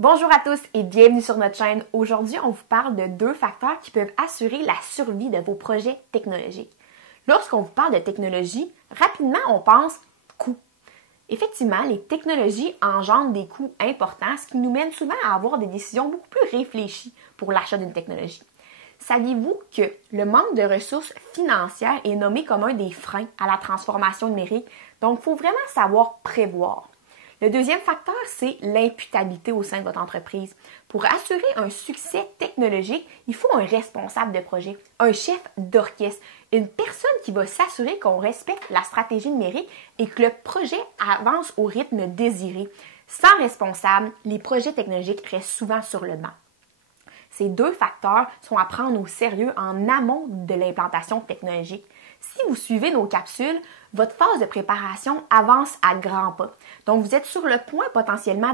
Bonjour à tous et bienvenue sur notre chaîne. Aujourd'hui, on vous parle de deux facteurs qui peuvent assurer la survie de vos projets technologiques. Lorsqu'on vous parle de technologie, rapidement, on pense coût. Effectivement, les technologies engendrent des coûts importants, ce qui nous mène souvent à avoir des décisions beaucoup plus réfléchies pour l'achat d'une technologie. Saviez-vous que le manque de ressources financières est nommé comme un des freins à la transformation numérique? Donc, il faut vraiment savoir prévoir. Le deuxième facteur, c'est l'imputabilité au sein de votre entreprise. Pour assurer un succès technologique, il faut un responsable de projet, un chef d'orchestre, une personne qui va s'assurer qu'on respecte la stratégie numérique et que le projet avance au rythme désiré. Sans responsable, les projets technologiques restent souvent sur le banc. Ces deux facteurs sont à prendre au sérieux en amont de l'implantation technologique. Si vous suivez nos capsules, votre phase de préparation avance à grands pas. Donc, vous êtes sur le point potentiellement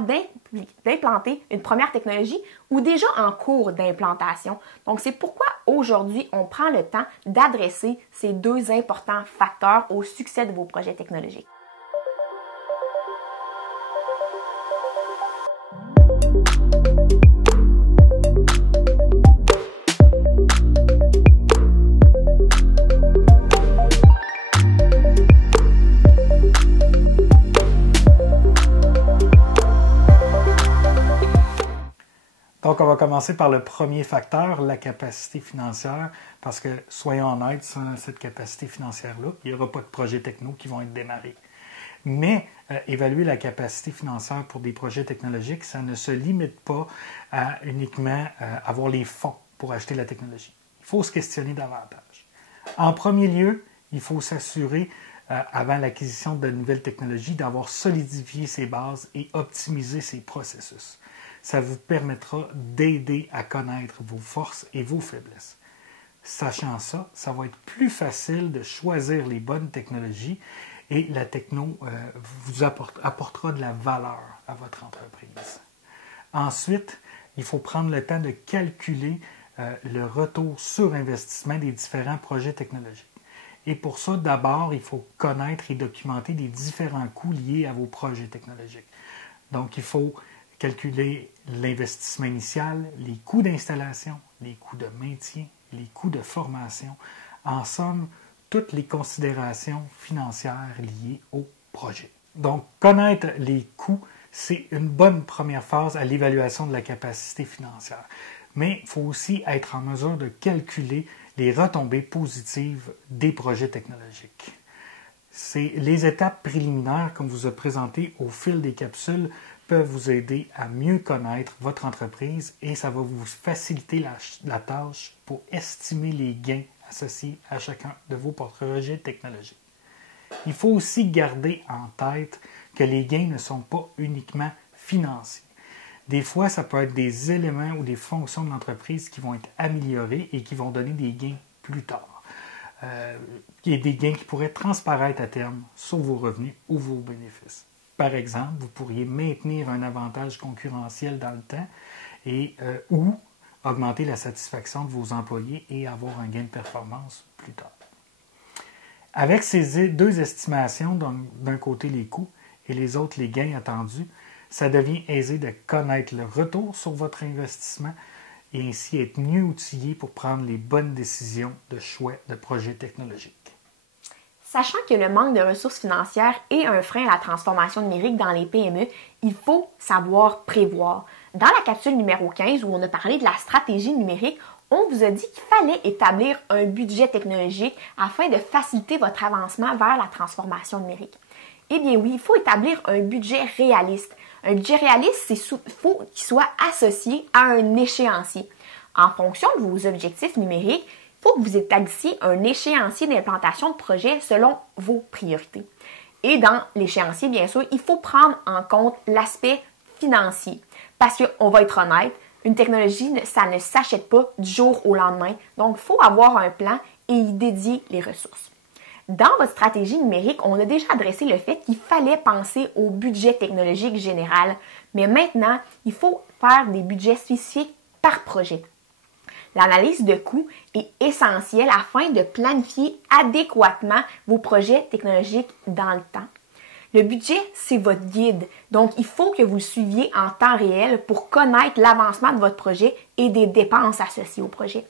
d'implanter une première technologie ou déjà en cours d'implantation. Donc, c'est pourquoi aujourd'hui, on prend le temps d'adresser ces deux importants facteurs au succès de vos projets technologiques. Donc, on va commencer par le premier facteur, la capacité financière, parce que, soyons honnêtes, sans cette capacité financière-là, il n'y aura pas de projets techno qui vont être démarrés. Mais évaluer la capacité financière pour des projets technologiques, ça ne se limite pas à uniquement avoir les fonds pour acheter la technologie. Il faut se questionner davantage. En premier lieu, il faut s'assurer, avant l'acquisition de nouvelles technologies, d'avoir solidifié ses bases et optimisé ses processus. Ça vous permettra d'aider à connaître vos forces et vos faiblesses. Sachant ça, ça va être plus facile de choisir les bonnes technologies et la techno vous apportera de la valeur à votre entreprise. Ensuite, il faut prendre le temps de calculer le retour sur investissement des différents projets technologiques. Et pour ça, d'abord, il faut connaître et documenter les différents coûts liés à vos projets technologiques. Donc, il faut calculer l'investissement initial, les coûts d'installation, les coûts de maintien, les coûts de formation. En somme, toutes les considérations financières liées au projet. Donc, connaître les coûts, c'est une bonne première phase à l'évaluation de la capacité financière. Mais il faut aussi être en mesure de calculer les retombées positives des projets technologiques. C'est les étapes préliminaires, comme vous a présenté au fil des capsules, peuvent vous aider à mieux connaître votre entreprise et ça va vous faciliter la tâche pour estimer les gains associés à chacun de vos projets technologiques. Il faut aussi garder en tête que les gains ne sont pas uniquement financiers. Des fois, ça peut être des éléments ou des fonctions de l'entreprise qui vont être améliorées et qui vont donner des gains plus tard. Il y a des gains qui pourraient transparaître à terme sur vos revenus ou vos bénéfices. Par exemple, vous pourriez maintenir un avantage concurrentiel dans le temps ou augmenter la satisfaction de vos employés et avoir un gain de performance plus tard. Avec ces deux estimations, d'un côté les coûts et les autres les gains attendus, ça devient aisé de connaître le retour sur votre investissement et ainsi être mieux outillé pour prendre les bonnes décisions de choix de projets technologiques. Sachant que le manque de ressources financières est un frein à la transformation numérique dans les PME, il faut savoir prévoir. Dans la capsule numéro 15, où on a parlé de la stratégie numérique, on vous a dit qu'il fallait établir un budget technologique afin de faciliter votre avancement vers la transformation numérique. Eh bien oui, il faut établir un budget réaliste. Un budget réaliste, il faut qu'il soit associé à un échéancier. En fonction de vos objectifs numériques, il faut que vous établissiez un échéancier d'implantation de projet selon vos priorités. Et dans l'échéancier, bien sûr, il faut prendre en compte l'aspect financier. Parce qu'on va être honnête, une technologie, ça ne s'achète pas du jour au lendemain. Donc, il faut avoir un plan et y dédier les ressources. Dans votre stratégie numérique, on a déjà adressé le fait qu'il fallait penser au budget technologique général. Mais maintenant, il faut faire des budgets spécifiques par projet. L'analyse de coûts est essentielle afin de planifier adéquatement vos projets technologiques dans le temps. Le budget, c'est votre guide. Donc, il faut que vous le suiviez en temps réel pour connaître l'avancement de votre projet et des dépenses associées au projet.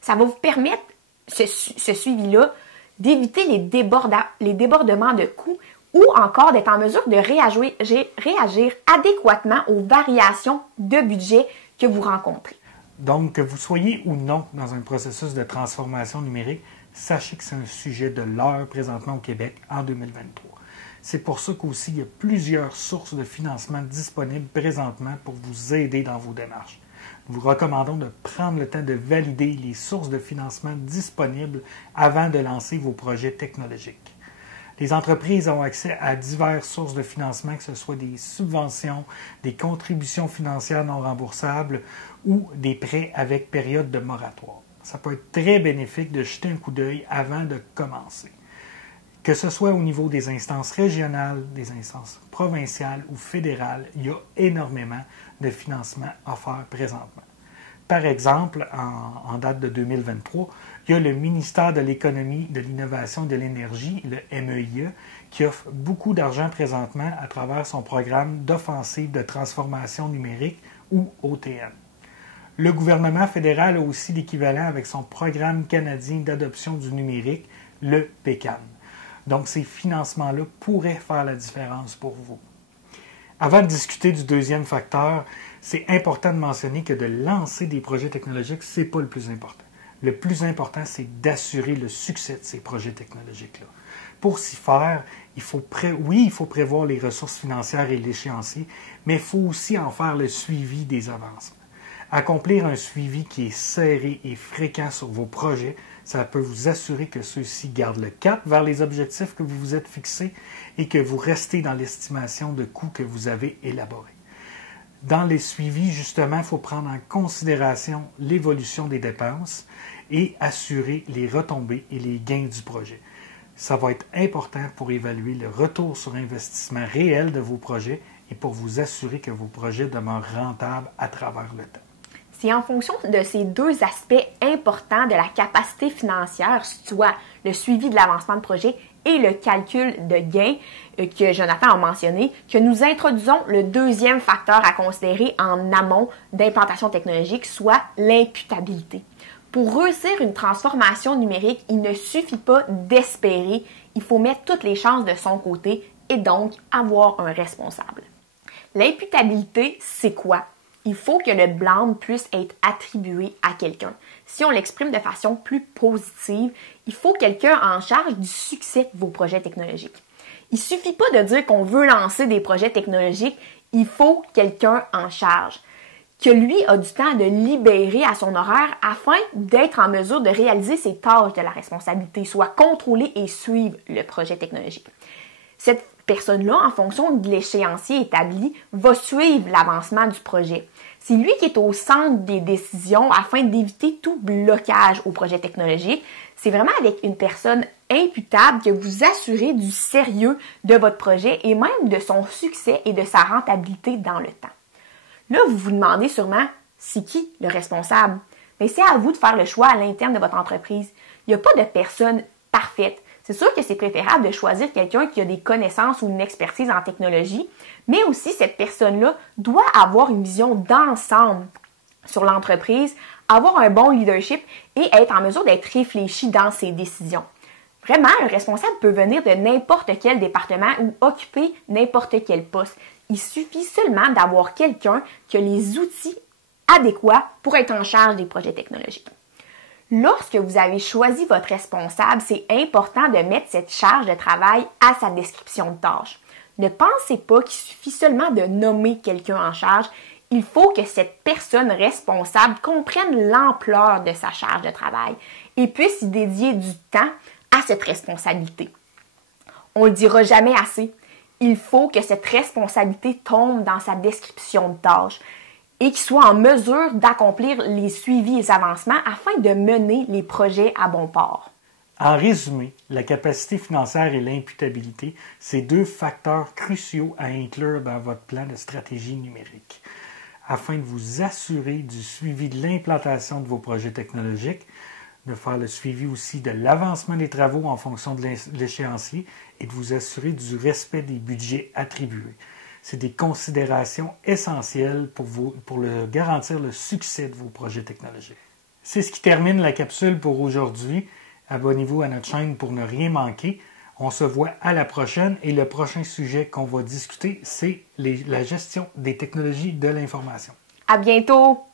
Ça va vous permettre, ce suivi-là, d'éviter les débordements de coûts ou encore d'être en mesure de réagir adéquatement aux variations de budget que vous rencontrez. Donc, que vous soyez ou non dans un processus de transformation numérique, sachez que c'est un sujet de l'heure présentement au Québec en 2023. C'est pour ça qu'aussi il y a plusieurs sources de financement disponibles présentement pour vous aider dans vos démarches. Nous vous recommandons de prendre le temps de valider les sources de financement disponibles avant de lancer vos projets technologiques. Les entreprises ont accès à diverses sources de financement, que ce soit des subventions, des contributions financières non remboursables ou des prêts avec période de moratoire. Ça peut être très bénéfique de jeter un coup d'œil avant de commencer. Que ce soit au niveau des instances régionales, des instances provinciales ou fédérales, il y a énormément de financements offerts présentement. Par exemple, en date de 2023, il y a le ministère de l'Économie, de l'Innovation et de l'Énergie, le MEIE, qui offre beaucoup d'argent présentement à travers son programme d'offensive de transformation numérique ou OTN. Le gouvernement fédéral a aussi l'équivalent avec son programme canadien d'adoption du numérique, le PCAN. Donc, ces financements-là pourraient faire la différence pour vous. Avant de discuter du deuxième facteur, c'est important de mentionner que de lancer des projets technologiques, ce n'est pas le plus important. Le plus important, c'est d'assurer le succès de ces projets technologiques-là. Pour s'y faire, il faut prévoir les ressources financières et l'échéancier, mais il faut aussi en faire le suivi des avancements. Accomplir un suivi qui est serré et fréquent sur vos projets, ça peut vous assurer que ceux-ci gardent le cap vers les objectifs que vous vous êtes fixés et que vous restez dans l'estimation de coûts que vous avez élaborés. Dans les suivis, justement, il faut prendre en considération l'évolution des dépenses et assurer les retombées et les gains du projet. Ça va être important pour évaluer le retour sur investissement réel de vos projets et pour vous assurer que vos projets demeurent rentables à travers le temps. C'est en fonction de ces deux aspects importants de la capacité financière, soit le suivi de l'avancement de projet et le calcul de gains que Jonathan a mentionné, que nous introduisons le deuxième facteur à considérer en amont d'implantation technologique, soit l'imputabilité. Pour réussir une transformation numérique, il ne suffit pas d'espérer, il faut mettre toutes les chances de son côté et donc avoir un responsable. L'imputabilité, c'est quoi? Il faut que le blâme puisse être attribué à quelqu'un. Si on l'exprime de façon plus positive, il faut quelqu'un en charge du succès de vos projets technologiques. Il ne suffit pas de dire qu'on veut lancer des projets technologiques, il faut quelqu'un en charge, que lui a du temps de libérer à son horaire afin d'être en mesure de réaliser ses tâches de la responsabilité, soit contrôler et suivre le projet technologique. Cette personne-là, en fonction de l'échéancier établi, va suivre l'avancement du projet. C'est lui qui est au centre des décisions afin d'éviter tout blocage au projet technologique. C'est vraiment avec une personne imputable que vous assurez du sérieux de votre projet et même de son succès et de sa rentabilité dans le temps. Là, vous vous demandez sûrement, c'est qui le responsable? Mais c'est à vous de faire le choix à l'interne de votre entreprise. Il n'y a pas de personne parfaite. C'est sûr que c'est préférable de choisir quelqu'un qui a des connaissances ou une expertise en technologie, mais aussi cette personne-là doit avoir une vision d'ensemble sur l'entreprise, avoir un bon leadership et être en mesure d'être réfléchi dans ses décisions. Vraiment, le responsable peut venir de n'importe quel département ou occuper n'importe quel poste. Il suffit seulement d'avoir quelqu'un qui a les outils adéquats pour être en charge des projets technologiques. Lorsque vous avez choisi votre responsable, c'est important de mettre cette charge de travail à sa description de tâche. Ne pensez pas qu'il suffit seulement de nommer quelqu'un en charge. Il faut que cette personne responsable comprenne l'ampleur de sa charge de travail et puisse y dédier du temps à cette responsabilité. On ne le dira jamais assez. Il faut que cette responsabilité tombe dans sa description de tâche et qu'il soit en mesure d'accomplir les suivis et les avancements afin de mener les projets à bon port. En résumé, la capacité financière et l'imputabilité, c'est deux facteurs cruciaux à inclure dans votre plan de stratégie numérique. Afin de vous assurer du suivi de l'implantation de vos projets technologiques, de faire le suivi aussi de l'avancement des travaux en fonction de l'échéancier et de vous assurer du respect des budgets attribués. C'est des considérations essentielles pour garantir le succès de vos projets technologiques. C'est ce qui termine la capsule pour aujourd'hui. Abonnez-vous à notre chaîne pour ne rien manquer. On se voit à la prochaine et le prochain sujet qu'on va discuter, c'est la gestion des technologies de l'information. À bientôt!